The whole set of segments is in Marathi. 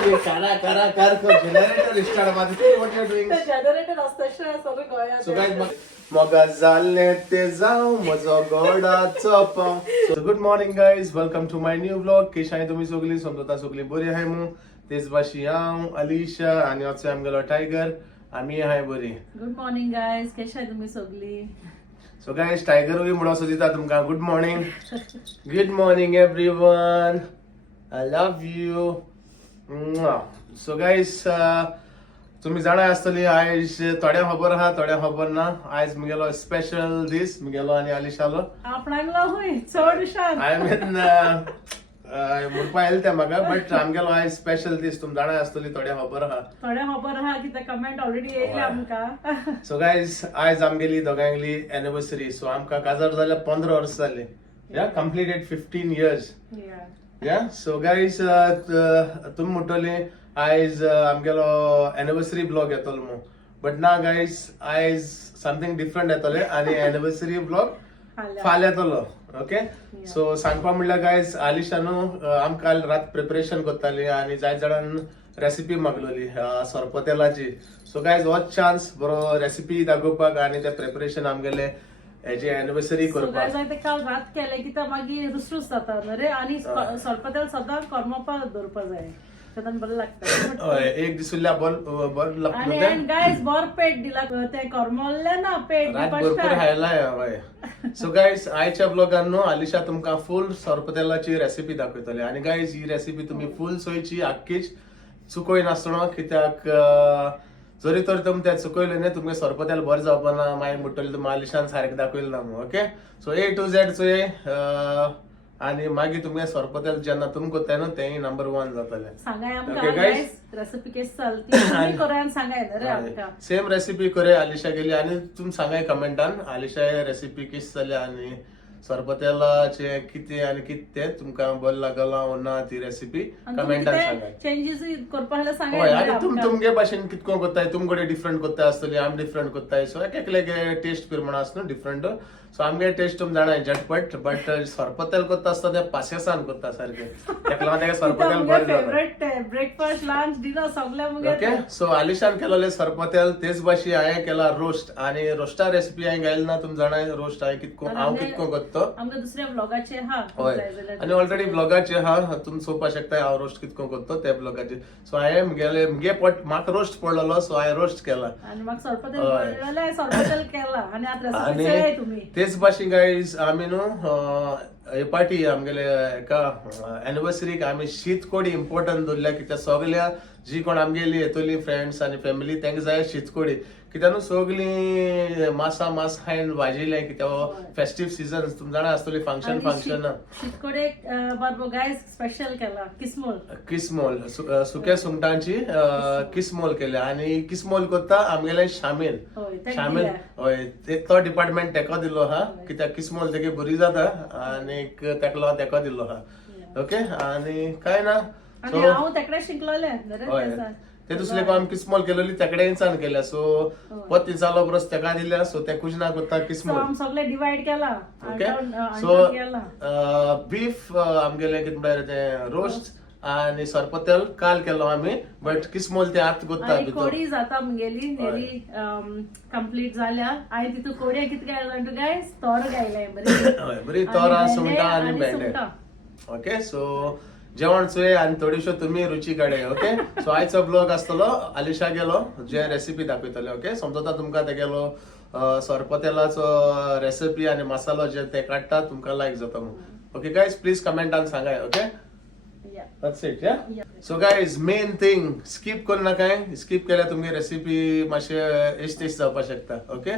करा करा कर जनरेटर स्टार्ट मारते व्हाट यू डूइंग जनरेटर असल्याशिवाय सगळं गोंयांत सो गाइस मगा जाल्ले ते जाऊ म्हजो गोडाचो पाव so good morning guys welcome to my new vlog केशाय तुमी सगळी समजता सगळी बरी आहाय मू तेच भाशी हांव अलिशा आनी होचे आमगेलो टायगर आमी आहाय बरी गुड मॉर्निंग गायज कशा आहे तुम्ही सगळी सो गाइस टायगर वी म्हणो दिता तुमकां good morning everyone I love you so guys तुम्ही जाणा आसतली आयज थोड्या खबर आहा थोड्या खबर ना आयज मुगेलो स्पेशल दीस मुगेलो आनी अलिशालो आपणांगलो हुय चड शान आय मीन म्हणपा येल ते म्हाका बट आमगेलो आयज स्पेशल दीस तुमी जाणा आसतली थोड्या खबर आहा की ते कमेंट ऑलरेडी येयले आमकां सो गाइस आयज आमगेली दोगांयली एनिवर्सरी सो आमकां काजार जाल्यार 15 वर्स जाली या कंप्लीटेड 15 इयर्स या सो गाइस तुमी म्हणटली आयज आमगेलो एनिवर्सरी ब्लॉग येतलो मू बट ना गाइस आयज समथिंग डिफरंट येतले आनी एनिवर्सरी ब्लॉग फाल्यां येतलो ओके सो सांगपा म्हणल्यार गाइस आलिशानू आमकां रात प्रिपरेशन करताली आनी जाय जाणांन रेसिपी मागलोली सरपतेलाची सो गाइस हो चान्स बरो रेसिपी दाखोवपाक आनी ते प्रिपरेशन आमगेले हेजी एनिवर्सरी करपाक ते काल रात केले की ते मागीर रुसरुस जाता न्हू रे आनी सरपतेल सदां करमोपा दवरपा जाय तेन्ना बरें लागता एक दीस उरल्या बरें लागता आनी गायज बर पेट दिला ते करमोल्ले ना पेट भरपूर खायलाय हय सो गाइस आयच्या ब्लॉगान न्हू अलिशा तुमकां फुल सरपतेलाची रेसिपी दाखयतली आनी गाइस ही रेसिपी तुम्ही फुल सोयची आख्खीच चुकोय नासतना कित्याक जरी तर तुमी ते चुकयले न्ही तुमगे सरपतेल बरें जावपा ना मागीर म्हणटले तुमी अलिशान सारकें दाखयलें ना मू okay so A to Z चोय आनी मागीर तुमगे सरपतेल जेन्ना तुमी कोत्ताय न्हू तेय नंबर 1 जातले सांगाय आमकां गाइस रेसिपी केस चलती तुम्ही करान सांगाय रे आमकां सेम रेसिपी करे अलिशा गेली आनी तुमी सांगाय कमेंटान अलिशा रेसिपी केस जाली आनी सरपतेलाचे कितें आनी कितें तुमकां बरें लागला ओ ना ती रेसिपी कमेंटान सांगाय चेंजेस करपा आसल्यार सांगाय हय आनी तुमगे भाशेन कितको कोत्ताय तुमकडे डिफरंट कोत्ताय आसतली आमी डिफरंट कोत्ताय सो एकलेगे टेस्ट प्रमाण आसता डिफरंट सो आमगे टेस्ट तुमी जाणाय झटपट बट सरपतेल कोत्ता आसता ते पासियेसान कोत्ता सारके तेका लागून तेका सरपतेल बरें जाता फेवरेट ब्रेकफास्ट लंच डिनर सगळे मुगे ओके सो अलिशान केलोले सरपतेल तेच भाशी हांवें केला रोस्ट आनी रोस्टा रेसिपी हांवें घायली ना तुमी जाणाय रोस्ट हांव कितको करतो आमकां दुसऱ्या ब्लॉगाचे हा हय आनी ऑलरेडी ब्लॉगाचे हा तुमी चोवपाक शकता हांव रोस्ट कितको करतो त्या ब्लॉगाचेर सो हांवें मुगे म्हाका रोस्ट पडलेलो सो हांवें रोस्ट केला आनी म्हाका सरपतेल केला आनी आतां रेसिपी तुमी तेच भाशी गाइस आमी न्हू हे पार्टी आमगेले एका एनिवर्सरीक आमी शीत कोडी इम्पॉर्टंट दवरल्या कित्याक सगल्या जी कोण आमगेली येतली फ्रेंड्स आनी फॅमिली तेंका जाय शीत कोडी कित्याक न्हू सगळी मास खायन वाजिल्ले कित्याक फेस्टिव सीजन तुमी जाणा आसतली फंक्शन शीतकोडेक बाबा गाइस स्पेशल केला किस्मोल सुक्या सुंगटांची किस्मोल केले आनी किस्मोल कोत्ता आमगेले शामील हय तो डिपार्टमेंट तेका दिलो हा कित्याक किस्मोल तेगे बरी जाता आनी तेका लागून तेका दिलो हा ओके आनी काय ना सो हांव तेकडे शिकलोले ते दुसरे काम किस्मोल केलेली तेकडेचान केल्या सो पत्ती चालो बरोस तेका दिल्या सो ते कुजना कोत्ता किस्मोल सगळे डिवाइड केला ओके सो बीफ आमगेले कितें म्हणटा ते रोस्ट आनी सरपतेल काल केलो आमी बट किस्मोल ते आत कोत्ता कोडी जाता मुगेली नेली कंप्लीट जाल्या आनी तितू कोडे कितें घायला गायस तोर घायलाय बरी तोरा सुंगटां आनी भेंडे ओके सो जेवण चोय आनी थोडीश्यो तुमी रुची काडे ओके सो आयचो ब्लॉग आसतलो अलिशा गेलो जे रेसिपी दाखयतले ओके समजता तुमकां तेगेलो सरपतेलाचो रेसिपी आनी मसालो जे ते काडटा तुमकां लायक जाता म्हणून ओके गाइस प्लीज कमेंटान सांगाय okay That's it, yeah? So guys, main thing, skip करू नकाय स्किप केल्यार तुमगे रेसिपी मातशे इश्ट जावपाक शकता ओके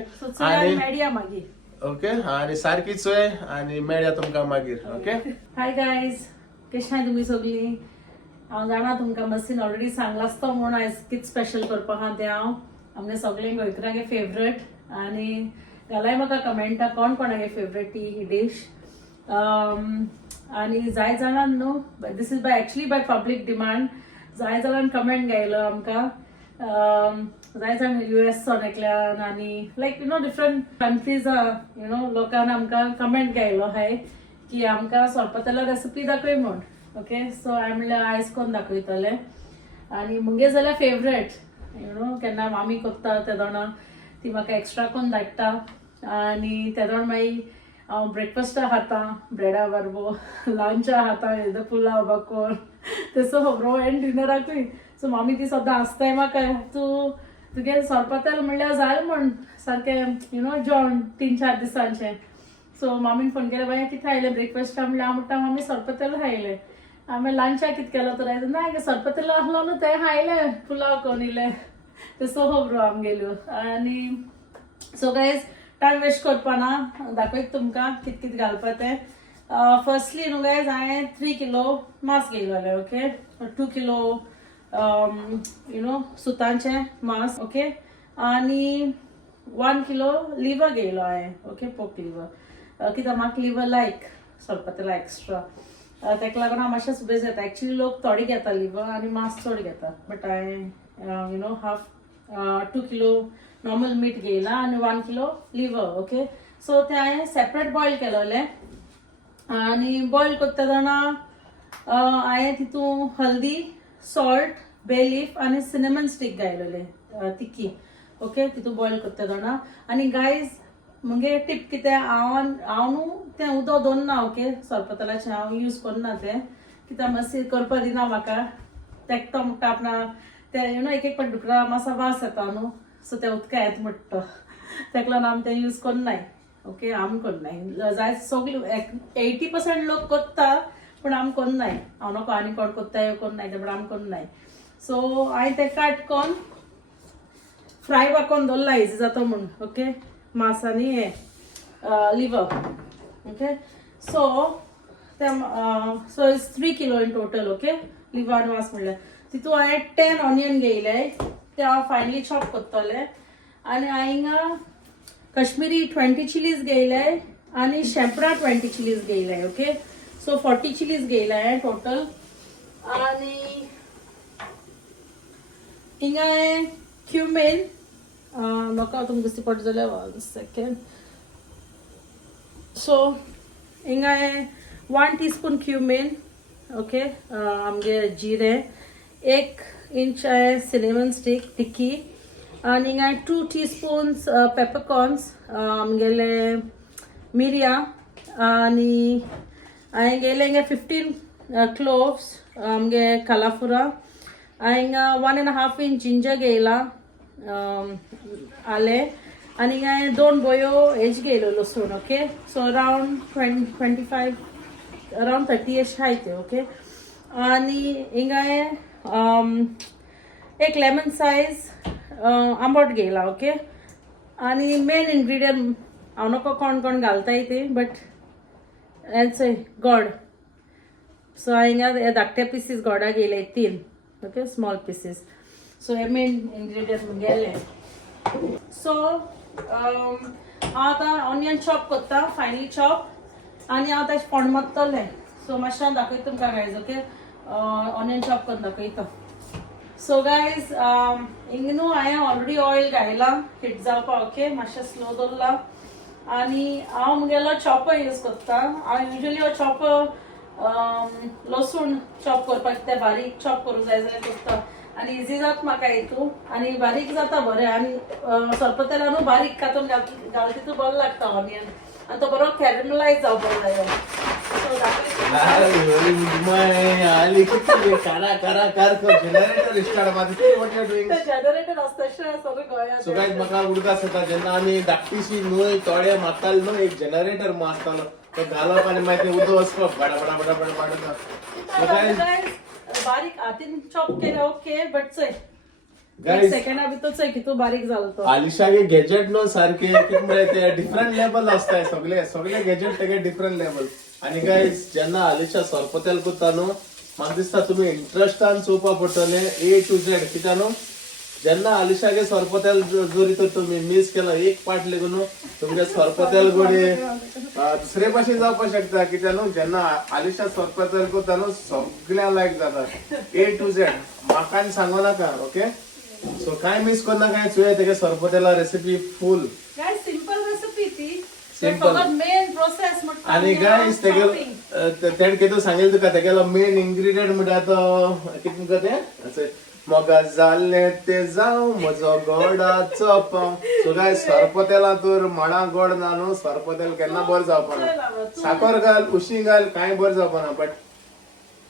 आनी मेडिया मागीर ओके आनी सारकी चोय आनी मेळया तुमकां मागीर ओके हाय गाइस कशें आहाय तुमी सगळी हांव जाणा तुमकां मस्तीन ऑलरेडी सांगला आसतो म्हूण आयज कितें स्पेशल करपा आहा तें हांव आमगे सगळे गोंयकारांगे फेवरेट आनी घालाय म्हाका कमेंटा कोणागे फेवरेट ही डिश आनी जाय जाणांन न्हू this is by actually by public demand जाय जाणांन कमेंट घायलो आमकां जाय जाण US सोन एकल्यान आनी लायक डिफरंट कंट्रीज लोकांन आमकां कमेंट घायलो हाय की आमकां सरपतेला रेसिपी दाखय म्हूण ओके सो हांवें म्हणलें आयज कोन्न दाखयतलें आनी मुगे जाल्यार फेवरेट यू नो केन्ना मामी कोत्ता ते दोना ती म्हाका एक्स्ट्रा कोन्न धाडटा आनी ते दोन मागीर हांव ब्रेकफास्टा खाता ब्रेडा बरोबर लंचा खाता पुलाव बाकोर तेसो खबरो एंड डिनराकूय सो मामी ती सद्दां आसताय म्हाका तुगे सोरपातेल म्हणल्यार जालें म्हण सारकें यू नो जेवण 3-4 दिसांचें सो मामीन फोन केलें बाय कितें खायलें ब्रेकफास्टा म्हणल्यार हांव म्हणटा मामी सोरपातेल खायलें हांवें लंचा कितें केलो तर हांवें ना सोरपातेल आहलो न्हू तें खायलें पुलाव कोन्न इलें तेसो खबरो आमगेल्यो आनी सो गायज टायम वेस्ट करपा ना दाखयत तुमकां कितें कितें घालपा तें फर्स्टली न्हू गायज हांवें 3 किलो मांस घेयलोलें ओके 2 किलो यू नो सुतांचें मांस ओके आनी 1 किलो लिवर घेयलो हांवें ओके पोक लिवर कित्याक म्हाका लिवर लायक सोरपातेला एक्स्ट्रा तेका लागून हांव मातशें सुबेज घेता एक्चुली लोक थोडी घेता लिवर आनी मांस चड घेता बट हांवें you know half 2 kilo normal meat घेयला आनी 1 किलो लिवर ओके सो ते हांवें सेपरेट बॉयल केलोलें आनी बॉयल कोत्ता तेन्ना हांवें तितून हल्दी सॉल्ट बे लीफ आनी सिनेमन स्टीक घायलोले तिकी ओके तितून बॉयल कोत्ता तेन्ना आनी गायज मुगे टीप कितें हांव न्हू तें उदक दोन्ना ओके सोरपातेलाचें हांव यूज कोन्ना तें कित्याक मातशें करपा दिना म्हाका तेकतो म्हणटा आपणा ते यू नो एक पाट डुकरा मातसो वास येता न्हू सो ते उदका येता म्हणटा तेका लागून आमी तें यूज कोन्नाय ओके आमी कोन्नाय जाय सगळीं 80% लोक कोत्ता पूण आमी कोन्नाय हांव नको आनी कोण कोत्ताय कोन्नाय ते पूण आमी कोन्नाय सो हांवें तें कट कोन्न फ्राय बाकोन दवरला इजी जाता म्हूण ओके मांस आनी हे लिवर ओके सो ते so it's 3 kilo in total okay liver आनी मांस म्हणल्यार तितून हांवें 10 ऑनियन घेयले ते हांव फायनली चॉप कोत्तोले आनी हांवें हिंगा कश्मीरी 20 चिलीज घेयले आनी शेंपरा 20 चिलीज घेयले ओके सो 40 चिलीज घेयले हांवें टोटल आनी हिंगा हांवें क्युमीन म्हाका तुमकां दिसता पडटा जाल्यार 1 सेकेंड सो हिंगा हांवें 1 टीस्पून क्युमीन ओके आमगे जिरे 1 इंच सिनेमन स्टीक टिक्की आनी हिंगा 2 टीस्पून्स पेपरकॉर्न्स आमगेले मिरयां आनी हांवें घेयले हिंगा 15 क्लोव्स आमगे कालाफुरा हांवें हिंगा 1.5 इंच जिंजर घेयला आले आनी हिंगा हांवें 2 बोयो हेज घेयलो लसूण ओके सो अरावंड 25 अरावंड 30 एश हाय ते ओके आनी हिंगा हांवें एक लेमन सायज आंबट घेयला ओके आनी मेन इंग्रेडियंट हांव नको कोण कोण घालताय ते बट हेच गोड सो हांवें हिंगा धाकटे पीसीस गोडा घेयले 3 ओके स्मॉल पीसीस सो हे मेन इंग्रेडियंट गेले सो हांव आतां ऑनियन चॉप कोत्ता फायनली चॉप आनी हांव ताचें फोंड मारतलें सो मातशें दाखयता तुमकां गायज ओके ऑनियन चॉप करून दाखयता सो गायज हिंग न्हू हांवें ऑलरेडी ऑयल घायला हीट जावपा ओके मातशें स्लो दवरला आनी हांव मुगेलो चॉपर यूज कोत्ता हांव युजली हो चॉपर लसूण चॉप करपाक ते बारीक चॉप करूंक जाय जाल्यार कोत्ता आनी इजी जाता म्हाका हितू आनी बारीक जाता बरें आनी सोरपातेला न्हू बारीक कातून घाल तितू बरो लागता ऑनियन आनी तो बरो कॅरमलायज जावपाक जाय सो जनरेटर आसता सगळें गोंयांत सो गायज म्हाका उडकास येता जेन्ना आमी धाकटीशी न्हंय तोड्या मारताली न्हू एक जनरेटर मारतालो तो घालप आनी मागीर तें उदक वचपाक बडा बडा बडा बडा पाडटा सो गायज बारीक हातीन चॉप केले ओके बट चय गाइस सेकंडा भितर चय कितू बारीक जालो तो आलिशागे गॅजेट नो सारखे कितें म्हळ्यार ते डिफरंट लेवल आसताय सगळे गॅजेट तेगे डिफरंट लेवल आनी गाइस जेन्ना आलिशा सोरपोतेल करता न्हू म्हाका दिसता तुमी इंट्रस्टान चोवपा पडटले A to Z कित्याक न्हू जेन्ना आलिशागे सोरपोतेल जोरी तर तुमी मिस केला एक पार्ट लेगून न्हू तुमगे सोरपोतेल गोडे दुसरे भाशेन जावपाक शकता कित्याक न्हू जेन्ना आलिशा सोरपोतेल करता न्हू सगळ्या लायक जाता A to Z म्हाका सांगो नाका ओके सो काय मिस करना काय चुये तेगे सोरपोतेला recipe full guys simple recipe ती सिंपल मेन प्रोसेस म्हणटा आणि गाइस तेगे तेण कितें सांगेल तुका तेगेलो मेन इंग्रेडियंट म्हणटा तो कितें म्हणटा ते मोगा जाल्ले ते जावं म्हजो गोडाचो पाव. सो गाय सरपतेला तर माडा गोड ना न्हू, सरपतेल केन्ना बरें जावपाना. साखर घाल उशी घाल कांय बरें जावपाना, बट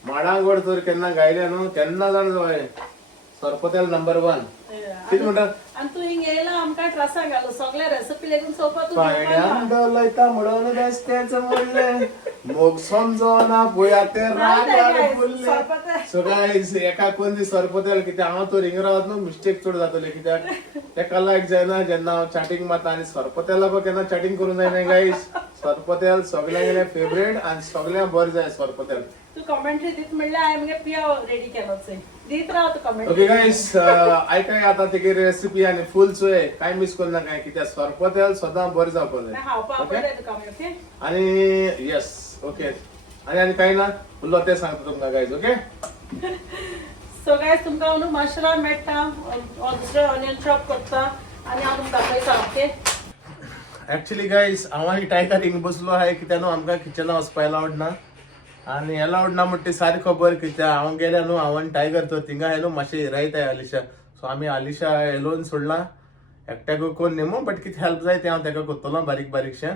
माडा गोड तर केन्ना गायले न्हू केन्ना जाण जाय. सरपतेल नंबर 1. कितें म्हणटा आणि तू हिंग येयला आमकां ट्रसा घालू सगळे रेसिपी लेगून सोपा तू पायण्यान डोलयता म्हणून बेस्तेच म्हणले मोग समजोना पळया ते राग फुल्ले. सो गायज एका कोण सरपतेल कित्याक हांव तो रिंग रावत न्हू मिस्टेक चड जातले, कित्याक तेका लायक जायना जेन्ना हांव चॅटिंग मारता आनी सरपतेला केन्ना चॅटिंग करूं जायना गायज. सरपतेल सगळ्यांगेले फेवरेट आनी सगळ्यांक बरें जाय सरपतेल. तू कमेंट्री दीत म्हणल्यार हांवें मगे पिया रेडी केलोच दीत राव तू कमेंट. ओके गायस आयकाय आता तेगे रेसिपी आनी फुल चोय काय मिस करना काय, कित्याक सरपतेल सदां बरें जावपाक जाय. आनी यस ओके आनी कांय ना उरलो ते सांगता तुमकां गायज. ओके सो गायज तुमकां न्हू मशरूम मेळटा दुसरे ऑनियन चॉप करता आनी हांव तुमकां दाखयता. ओके एक्चुअली गायज हांव आनी टायगर हिंग बसलो आहाय कित्याक न्हू आमकां किचनां वचपा अलावड ना आनी अलावड ना म्हणटा ती सारी खबर, कित्याक हांव गेल्या न्हू हांव आनी टायगर तर थिंगा न्हू मातशें रायताय आलिशा. सो आमी आलिशा एलोन सोडला, एकट्याक कोण न्ही बट कितें हेल्प जाय तें हांव तेका करतलो बारीक बारीकशें.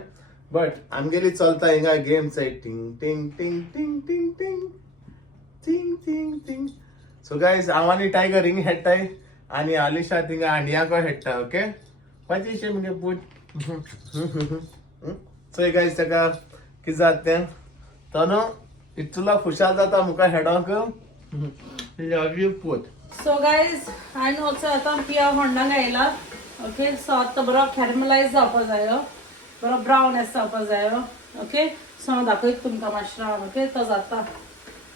बट आमगेली चलता हिंगा गेम्स आय टिंग टिंग टिंग टिंग टिंग टिंग टिंग टिंग टिंग. सो गायज हांव आनी टायगर हिंग खेळटाय आनी आलिशा थिंगा हांडियाको खेळटा. ओके पाचीशे मगे पूट. सो गायज तेका कितें जाता तें तो न्हू इतलो खुशाल जाता मुका हेडोंक लव यू पूत. सो गायज हांवें ऑल्सो आतां पिया होंडांक आयला. ओके सो आतां बरो कॅरमलायज जावपा जायो, बरो ब्रावन एस जावपा जायो. ओके सो हांव दाखयता तुमकां माश्रान. ओके तो जाता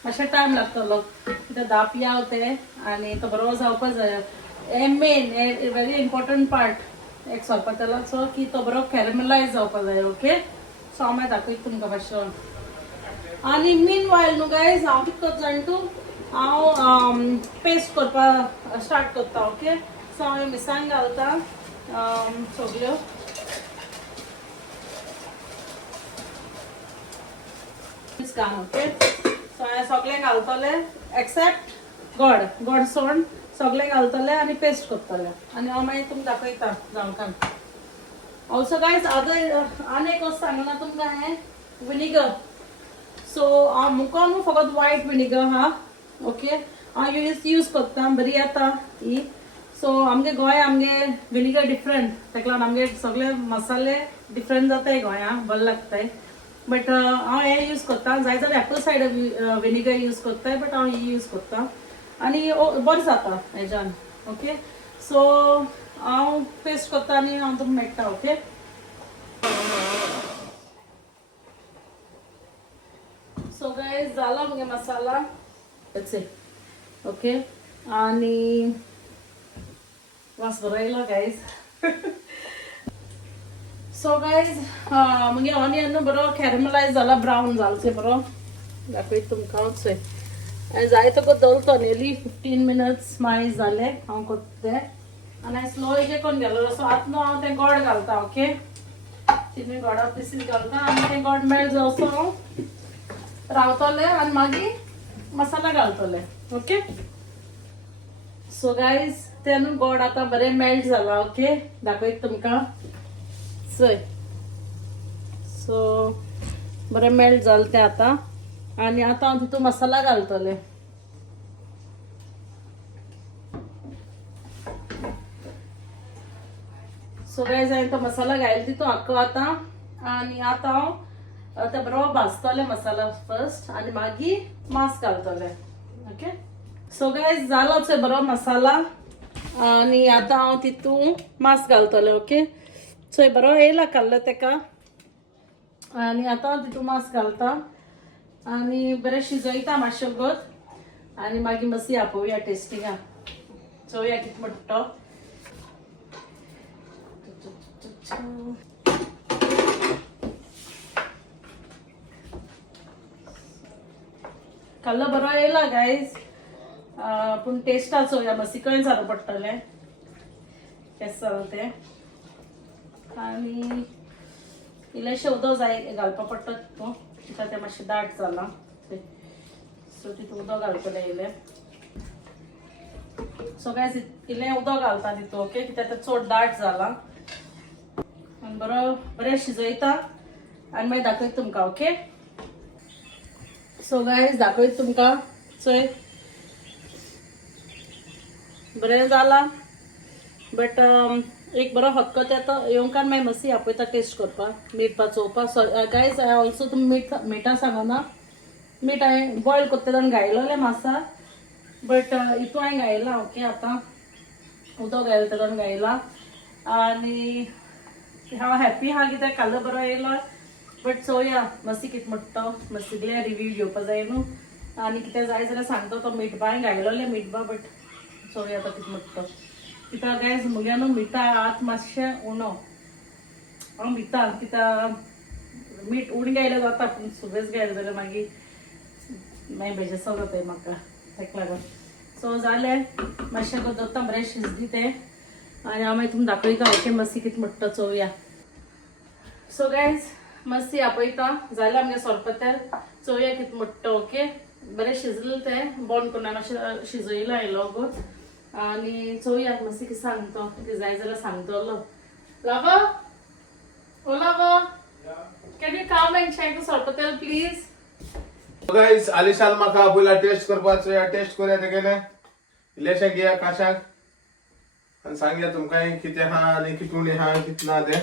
मातशें टायम लागतलो कित्याक 10 पियाव ते आनी तो बरो जावपा जायो. हे मेन हे वेरी इम्पॉर्टंट पार्ट एक सरपतेलाचो की तो बरो कॅरमलायज जावपा जायो. ओके सो हांव मागीर दाखयता तुमकां मातशें. आनी मीन वायल न्हू गायज हांव कितें करता जाण तूं हांव पेस्ट करपा स्टार्ट करता. ओके सो हांव मिरसांग घालता सगल्यो. ओके सो हांवें सगळें घालतलें एक्सेप्ट गोड सोड सगळें घालतलें आनी पेस्ट करतलें आनी हांव मागीर तुमकां दाखयता जावकान. ऑल्सो गायज आनी एक वस्त सांगला तुमकां हें विनिगर. सो हांव मुको न्हू फकत वायट विनिगर हा. ओके हांव यूज करता बरी येता ही. सो आमगे गोंय आमगे विनिगर डिफरंट तेका लागून आमगे सगळे मसाले डिफरंट जाताय गोंयांत बरें लागताय. बट हांव हें यूज करता जाय जाल्यार एप्पल सायडर विनिगर यूज करताय बट हांव ही यूज करता आनी बरें जाता हेज्यान. ओके सो हांव पेस्ट करता आनी हांव तुमकां मेळटा. ओके सो गायज जाला मगे मसाला ओके आनी वास बरो येयलो गायज. सो गायज मगे ऑनियन बरो कॅरमलायज जाला ब्रावन जालो ते बरो दाखयता तुमकां. चोय जाय तो दवरतो नेली 15 मिनट्स मागीर जाले हांव करता ते आनी हांवें स्लो हेजे करून गेलो. सो आतां न्हू हांव तें गोड घालता. ओके तिनूय गोडा पिसीस घालता आनी तें गोड मेळ्ळ जावसो हांव रावतले आनी मागीर मसाला घालतले. ओके सो गायज ते न्हू गोड आतां बरें मेल्ट जाला. ओके दाखयता तुमकां चोय. सो बरें मेल्ट जालें तें आतां आनी आतां हांव तितून मसाला घालतलें. सो गायज हांवें तो मसाला घायलो तितून आख्खो आतां आनी आतां हांव ते बरो भाजतले मसाला फर्स्ट आनी मागीर मांस घालतले. ओके सो गायज जालोच बरो मसाला आनी आतां हांव तितून मांस घालतले. ओके सो बरो येयला काडलो तेका आनी आतां हांव तितून मांस घालता आनी बरें शिजयता मातशें गत आनी मागीर मातशी आपोवया टेस्टिंगा चोवया कितें म्हणटा तो. कालो बरो येयला गायज पूण टेस्टा चोवया मातशी कळें जालो पडटलें केस जालें तें आनी इल्लेशें उदक जाय घालपा पडटा तितून कित्याक तें मातशें दाट जालां सो तितून उदक घालतलें इल्लें सो गायज इल्लें उदक घालता तितून ओके कित्याक तो चड दाट जाला आनी बरें शिजयता आनी मागीर दाखयता तुमकां ओके. सो गायज दाखयता तुमकां चोय बरें जाला बट एक बरो हक्कत येता येवंकार मागीर मातशी आपयता टेस्ट करपाक मीठ पा चोवपाक. गायज हांवें ऑल्सो तुमी मिठा सांगना मीठ हांवें बॉयल करता तेन्ना घायलोलें मासा बट हितून हांवें घायला ओके. आतां उदक घायला तेन्ना घायला आनी हांव हॅप्पी आहा कित्याक कालो बरो येयलो बट चोवया मातशी कितें म्हणटा तो मातशीले रिव्यू घेवपा जाय न्हू आनी कितें जाय जाल्यार सांगता तो मीठ बा हांवें घायलोलें मीठ बा बट चोवया आतां कितें म्हणटा तो. कित्याक गायज मुगे न्हू मिठा आत मातशें उणो हांव भिता कित्याक मीठ उणी घायलें जाता पूण सुबेज घायलें जाल्यार मागीर बेजारसो जाताय म्हाका ताका लागून. सो जालें मातशें दवरता बरें शिजली तें आनी हांव मागीर तुमकां दाखयता ओके मातशी कितें म्हणटा चोवया. सो गायज मातशी आपयता जालें आमगे सोरपातेल चोवया कितें म्हणटा ओके. बरें शिजलें तें बंद करून मातशें शिजयला आयलो गो आनी चोवया मातशी कितें सांगतो कितें जाय जाल्यार सांगतलो. लावा ओ Lava can you come and check the sorpotel please. Guys आलिशान म्हाका पयला टेस्ट करपाचो या टेस्ट करूया तेगेले इल्लेशें घेया काशाक आनी सांगया तुमकां कितें आहा आनी कितून आहा कितें ना तें.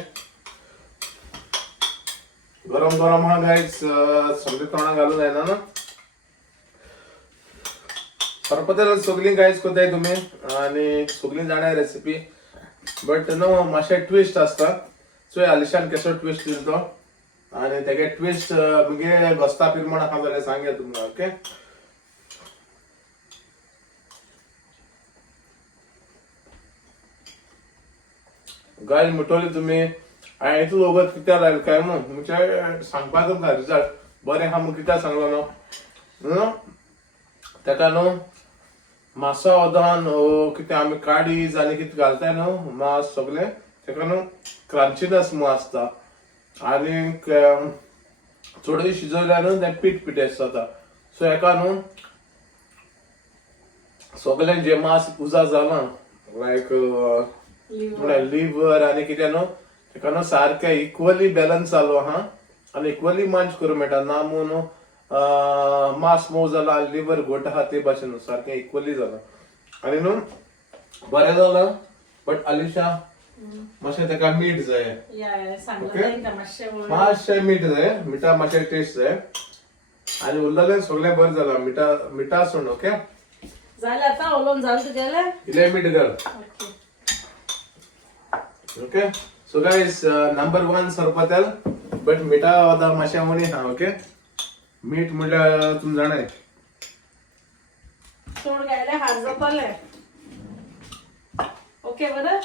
गरम गरम आहा गाइस सगळें तोंडां घालूं जायना ना. सोरपातेल सगळीं गाइस कोताय तुमी आनी सगळीं जाणाय रेसिपी बट नो मातशें ट्विस्ट आसता. सो आलिशान कसो ट्विस्ट दिलो तो आनी तेगे ट्विस्ट मुगे घोस्ता पिरमण आहा जाल्यार सांगया तुमकां ओके. गाय म्हणटली तुमी हांवें इतलो वगत कित्याक लायलो काय न्हू म्हणजे सांगपाक तुमकां रिजल्ट बरें आहा म्हूण कित्याक सांगलो न्हू तेका न्हू मासो ओदोन कितें आमी काडीज आनी कितें घालताय न्हू मास सगळें तेका न्हू क्रंचीनस म्हूण आसता आनी थोडी शिजयल्यार न्हू तें पीठ पिठेस जाता. सो हेका न्हू सगळें जें मास उजा जालां लायक लिव्हर आनी कितें न्हू तेका न्हू सारकें इक्वली बॅलन्स जालो आहा आनी इक्वली मंच करूं मेळटा ना म्हूण न्हू मास मोव जाला लिव्हर घोट आहा ते भाशेन न्हू सारकें इक्वली जालां आनी न्हू बरें जालां. बट आलिशा मातशें तेका मीठ जाय मातशें मीठ जाय मिठा मातशें टेस्ट जाय आनी उरलेलें सगळें बरें जालां मिठा सोड ओके. जालें आतां उलोवन जालें तुगेलें इल्लें मीठ घाल okay. So guys number 1 sorpotel but मिठा आतां मातशें उणी आहा ओके. मीठ म्हणल्यार तुमी जाणाय चड घायलें हाड जातालें ओके बरें.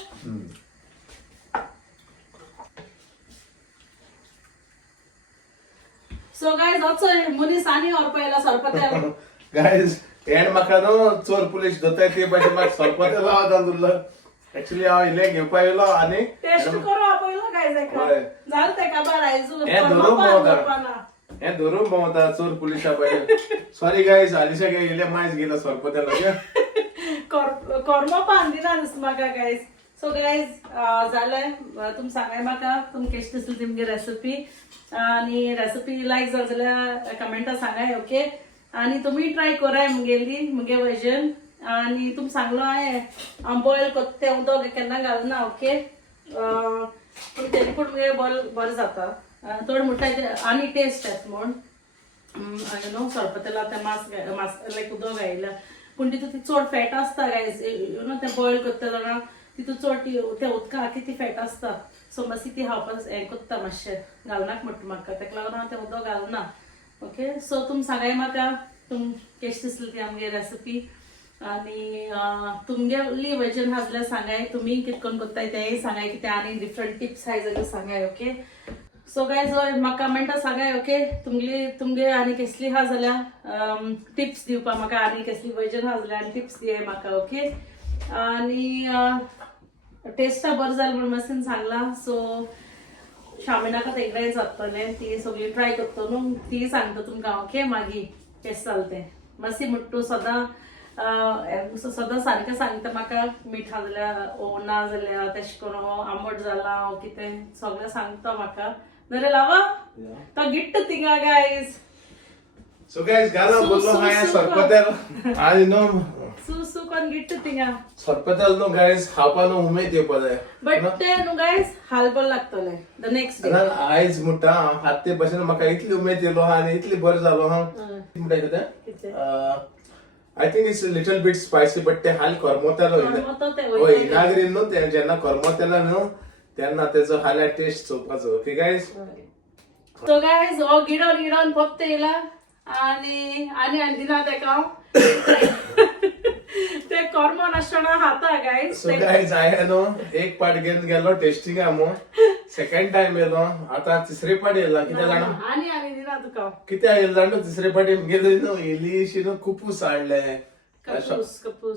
सो गाइस वचोय मनीस आनी व्हरपायला सोरपातेल गाइस एंड म्हाका न्हू चोर पुलीस दोताय ते भाशेन म्हाका सोरपातेल आवाज उरलो एक्चुअली हांव इल्लें घेवपा येयलो आनी टेस्ट करू आपयलो गाइस एका जालें तेका बार आयजू हें धरून भोंवता चोर पुलिसा भाशेन. सॉरी गाइस आलिशाक इल्लें मायज गेलो सोरपातेल ओके. कोर्मा पान दिना दिसता म्हाका गाइस. सो गाइज जालें तुमी सांगाय म्हाका तुमकां कशी दिसली तुमगे रेसिपी आनी रेसिपी लायक जाली जाल्यार कमेंटा सांगाय ओके. आनी तुमी ट्राय कराय मुगेली मुगे वर्जन आनी तुमी सांगलो हांवें बॉयल कोत्ता तें उदक केन्ना घालना ओके. पूण तेनी पूण मुगे बरें जाता थोडे म्हणटा आनी टेस्ट येता म्हूण नो सोरपातेला तें मास लायक उदक घायल्या पूण तितून ती चड फॅट आसता गायज यू नो तें बॉयल कोत्ता जाल्यार तितून चड त्या उदका कितें फॅट आसता. सो मातशी ती खावपाक हें कोत्ता मातशें घालनाक म्हणटा म्हाका तेका लागून हांव तें उदक घालना ओके. सो तुमी सांगाय म्हाका तुम कशी दिसली ती आमगे रेसिपी आनी तुमगेली वर्जन आहा जाल्यार सांगाय तुमी कितें करून कोत्ताय तेंय सांगाय कितें आनी डिफरंट टिप्स आहाय जाल्यार सांगाय ओके. सो गायज म्हाका कमेंटा सांगाय ओके तुमगे आनी कसली आहा जाल्यार टिप्स दिवपा म्हाका आनी कसली वर्जन आहा जाल्यार आनी टिप्स दियाय म्हाका ओके. आनी टेस्टा बरें जालें म्हणून मातशें सांगलां. सो शामिनाका तेंगडाय जातलें ती सगळी ट्राय करता न्हू ती सांगता तुमकां ओके. मागीर कशें जालें तें मातशी म्हणटा तूं सदां सदां सारकें सांगता म्हाका मिठा जाल्यार ओ ना जाल्यार तेश करून आंबट जाला ओ कितें सगळें सांगता म्हाका नरे लावा तो गिट्ट थिंगा guys So guys, gala bollo hai sorpatel. I know सू कोण गिट्ट थिंगा sorpatel no guys hapa no umed ye pada. But ते न्हू गायज हालपल लागतले the next day Anan eyes mutta hatte bashan maka itli umed yelo ha ani itli bar zalo ha. Mutta kete? I think it's a little bit spicy but te hal kormotelo ide. Oh inagrin no te jenna kormotela no त्यांना त्याचं हाल्या टेस्ट सोपाचं ओके गाईज तो गायज हो गिडोन फक्त येला आणि अंदिना तेका ते कॉर्मो नासतना खाता guys so guys I know एक पाट घेऊन गेलो टेस्टिंग आमो सेकंड टाइम येलो आता तिसरे पाट येला किती जाण आणि दिना तुका किती येल जाण तिसरे पाटी गेलो नो इलीशी नो कुपूस हाडले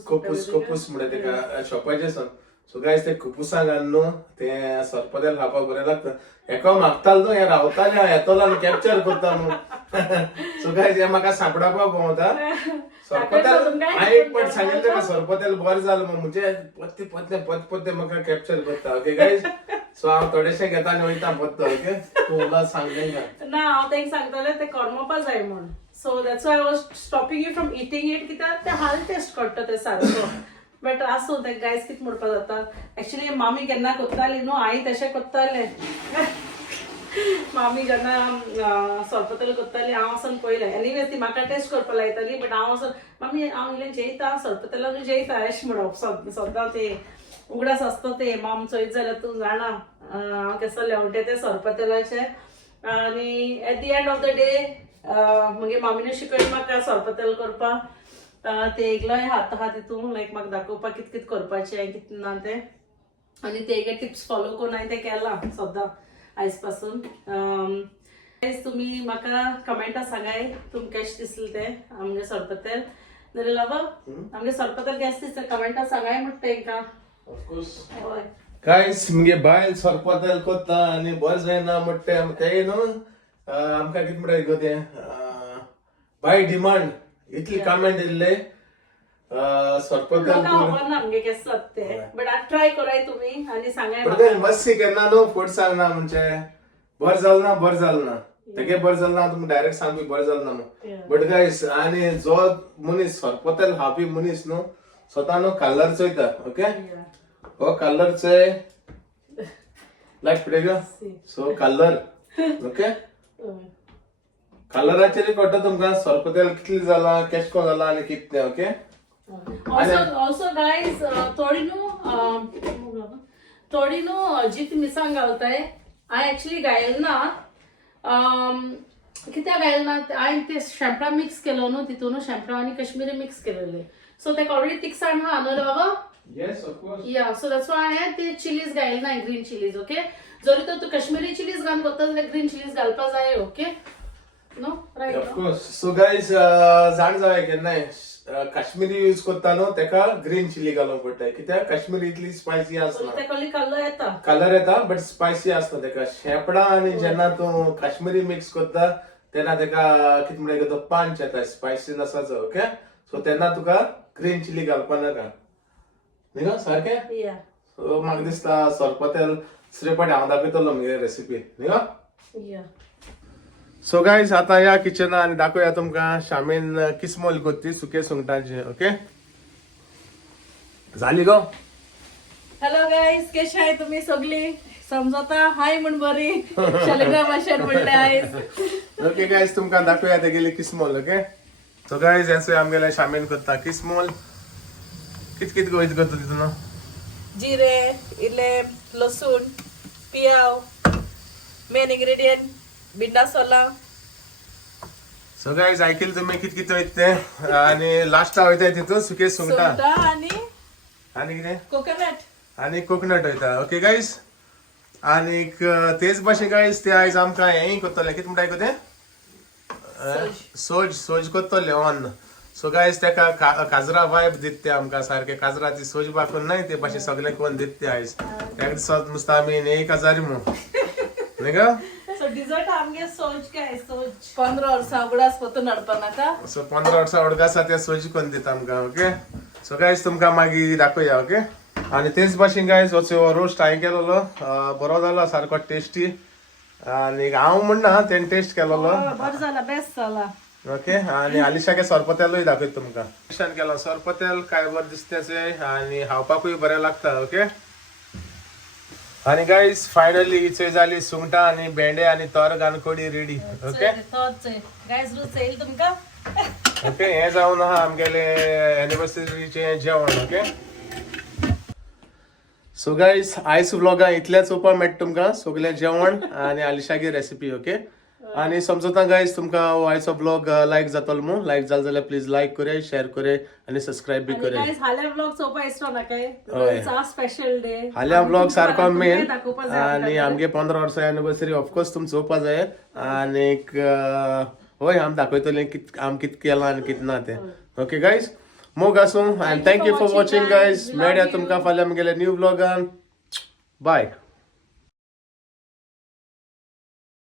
कुपूस म्हणते तेका शॉपाचे सन सो गाईज ते कुपुसांक न्हू ते सरपतेल खावपाक बरें लागता एका मागतालो न्हू हे रावताले येतलो आनी कॅप्चर करता न्हू सो गाईज हे म्हाका सांपडावपाक भोंवता सरपतेल हांवें एक पाट सांगिल्लें तेका सरपतेल बरें जालें म्हणजे पत्ते म्हाका कॅप्चर करता ओके गाईज सो हांव थोडेशें घेता आनी वयता पत्ता ओके तूं उला सांग तेंकां ना हांव तेंक सांगतालें ते करमोवपा जाय म्हूण so that's why I was stopping you from eating it कित्याक ते हाल टेस्ट करता ते सारको बट आसूं ते गायज कितें म्हणपा जाता एक्चुली मामी केन्ना कोत्ताली न्हू आई तशें कोत्ताले मामी जेन्ना सरपतेल कोत्ताली हांव वचून पयलें एनीवेज ती म्हाका टेस्ट करपा लायताली बट हांव वचून मामी हांव इल्लें जेयता सरपतेलाक जेयता अशें म्हणप सद्दां ते उगडास आसता ते माम चोयत जाल्यार तूं जाणा हांव केसो लेवटे ते सरपतेलाचे आनी at the end of the day मागीर मामीने शिकयलें म्हाका सरपतेल करपाक ते एकलोय हात आहा तितून लायक म्हाका दाखोवपाक कितें कितें करपाचें कितें ना तें आनी ते टिप्स फॉलो करून हांवें तें केलां सद्दां आयज पासून तुमी म्हाका कमेंटां सांगाय तुमकां कशें दिसलें तें आमगे सरपतेल नाल्यार लावा आमगे सरपतेल कशें दिसलें कमेंटां सांगाय म्हणटा तेंकां हय गाईज मुगे बायल सरपतेल कोत्ता आनी बरें जायना म्हणटा ते न्हू आमकां कितें म्हणटा गो तें बाय डिमांड इतली कमेंट येयल्ले सरपतेल आमगे केस लागते बट आज ट्राय कराय तुम्ही आणि सांगाय मस्ती केन्ना न्हू फूड सांगना म्हणजे बरें जालें ना तेगे बरें जालें ना तुमी डायरेक्ट सांग बरें जालें ना न्हू बट गायज आनी जो मनीस सरपतेल खावपी मनीस न्हू स्वता न्हू कलर चोयता ओके हो कलर चोय लायक फुडें सो कलर ओके कलराचेर कळटा तुमकां सरपतेल कितले जाला केश को जाला आनी कितें ओके ऑल्सो गायज थोडी न्हू अजीत मिरसांग घालताय हांवें एक्चुली घायल ना कित्याक घायल ना हांवें ते शॅम्पा मिक्स केलो न्हू तितून शॅम्पा आनी कश्मीरी मिक्स केलेले सो ते ऑलरेडी तिखसाण आहा न्हू बाबा Yes, of course. Yeah, so that's why I had the chilies घायल ना ग्रीन चिलीज ओके जरी तर तू कश्मीरी चिलीज घाल करता जाल्यार ग्रीन चिलीज घालपा जाय okay no right of course so guys जाण जाय केन्नाय काश्मीरी यूज करता न्हू तेका ग्रीन चिली घालूंक पडटा कित्याक काश्मीरी इतली स्पायसी आसना ते कली कलर येता बट स्पायसी आसता तेका शेपडा आनी जेन्ना तूं काश्मीरी मिक्स करता तेन्ना तेका कितें म्हणटा तो पंच येता स्पायसीनसाचो ओके सो तेन्ना तुका ग्रीन चिली घालपा नाका न्ही गो सारकें सो म्हाका दिसता सरपतेल दुसरे पाटी हांव दाखयतलो म्हगे रेसिपी न्ही गो सो गाइस आता या किचन आणि दाखवूया तुमकां शामेन किसमोल कोत्ती सुके सुंगटांचे ओके झाली गो हॅलो गाईज कशे आहे तुम्ही सगळी समजता हाय म्हण बरी शलगा भाषेत म्हणले आयज ओके गाइस तुमकां दाखवूया ते गेली किसमोल ओके सो गाइस हेंसोय आमगेले शामेन कोत्ता किसमोल कित गोयत करता तितून जिरे इल्ले लसूण पियाव मेन इंग्रेडियंट बिंडा सोला सो गाइस ऐकल तुम्ही कित वयते आणि लास्ट वयता तितून सुके सुंगटां आणि कितें कोकोनट आणि कोकोनट वयता ओके गाइस आणि तेच भाशेन गाइस ते आयज आमकां हें कोत्तले कितें म्हणटा ते सोज कोत्तले ऑन सो गाइस तेका काजरा वायब दित ते आमकां सारखे काजराची सोज बाकून नाही ते भाशेन सगळे कोण दित ते आयज एक दिसा नुसता आमी 1000 न्ही गा सो डिझर्ट आमगे सोच काय सोच 15 वर्सां उगडास पोतून नडपानाका सो 15 वर्सां उडगा आसा ते सोजी कोन्न दिता आमकां ओके सो गायज तुमकां मागीर दाखोवया ओके आणि तेच भाशेन गायज हो रोस्ट हांवें केलेलो बरो जालो सारको टेस्टी आणि हांव म्हणना तेणें टेस्ट केलेलो बरो जाला बेस्ट जाला ओके आणि आलिशाके सोरपोतेलूय दाखयता तुमकां मिक्शन केलो सोरपोतेल काय बरें दिसताचे आणि खावपाकूय बरें लागता ओके आणि गायज फायनली ही चोय जाली सुंगटां आणि भेंडे आणि तोर गानकोडी रेडी ओके गायज रूच येईल तुमकां ओके हे जावन आहा आमगेले एनिवर्सरीचे जेवण ओके सो गायज आयज व्लॉगां इतलेच ओपा मेळटा तुमकां सगळें जेवण आणि आलिशागे रेसिपी ओके आणि समजता गायज तुमकां आयचो ब्लॉग लायक जातलो मू लायक जाल जाल्यार प्लीज लायक करे शेअर करे आणि सबस्क्राईब बी करे गायज हाल्या व्लॉग चोवपा इस्तो ना काय होय. स्पेशल डे हाल्या ब्लॉग सारको मेन आणि आमगे 15 वर्सां एनिवर्सरी ऑफकोर्स तुम चोवपा जाय आणि होय आम दाखयतले आम कित केलां आनी कित ना ते ओके गायज मोग आसूं and thank you for watching guys मेळया तुमकां फाल्यां आमगेल्या न्यू ब्लॉगान बाय